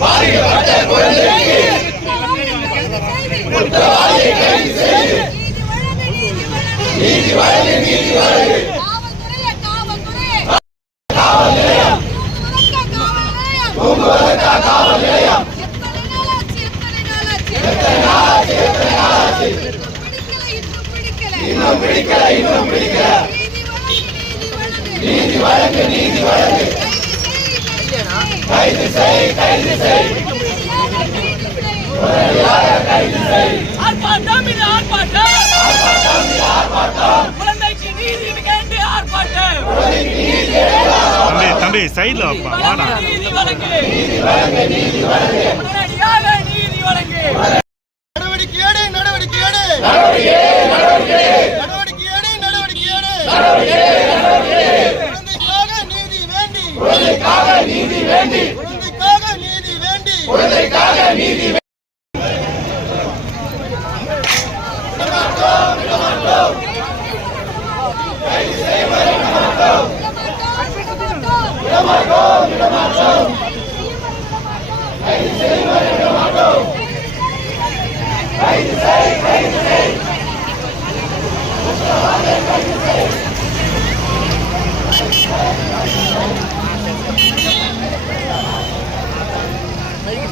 பாதிக்கப்பட்ட குழந்தைக்கு குற்றவாளியை கைது செய்து நீதி வழங்கு நீதி வழங்கு காவல் நிலையம் தூங்குவதற்கா காவல் நிலையம் இன்னும் பிடிக்கல இன்னும் பிடிக்கல. நீதி வழங்கு நீதி வழங்கு நீதி வழங்கு நீதி வழங்கு கைது செய் கைது செய் கைது உடனடியாக கைது செய் ஆர்ப்பாட்டம் இது ஆர்ப்பாட்டம். குழந்தைக்கு நீதி கேட்டு ஆர்ப்பாட்டம். தம்பி தம்பி சைடுல வாப்பா வாடா. நீதி வழங்கு. உடனடியாக நீதி வழங்கு. நடவடிக்கை எடு நடவடிக்கை எடு. நடவடிக்கை எடு நடவடிக்கை எடு குழந்தைக்காக நீதி வேண்டி குழந்தைக்காக நீதி வேண்டி குழந்தைக்காக நீதி வேண்டி குழந்தைக்காக நீதி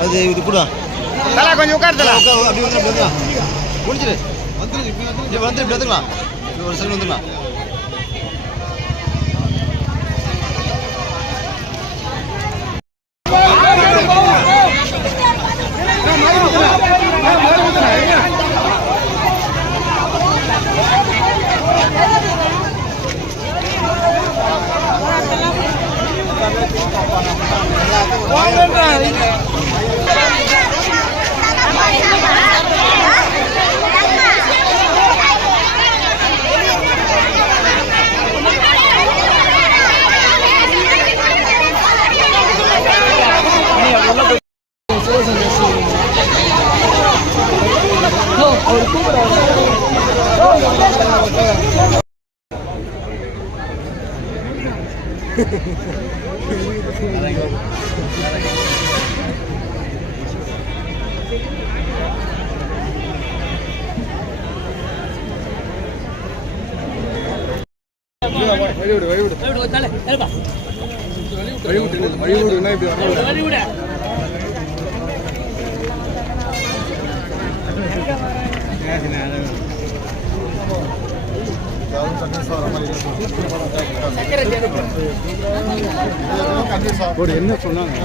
அது இது கூட கொஞ்சம் உட்காருதல அப்படி வந்து வந்துடலாம் முடிச்சிரு வந்துரு இப்படி இப்படி வந்துடலாம் ஒரு செகண்ட் வந்துடலாம் ஒரு கூப்பிட வழிவிடு வழிவிடு. வழிவிட்டு வழிவிடு என்ன இப்படி வழிவிடு Yeah, என்ன சொன்னாங்க?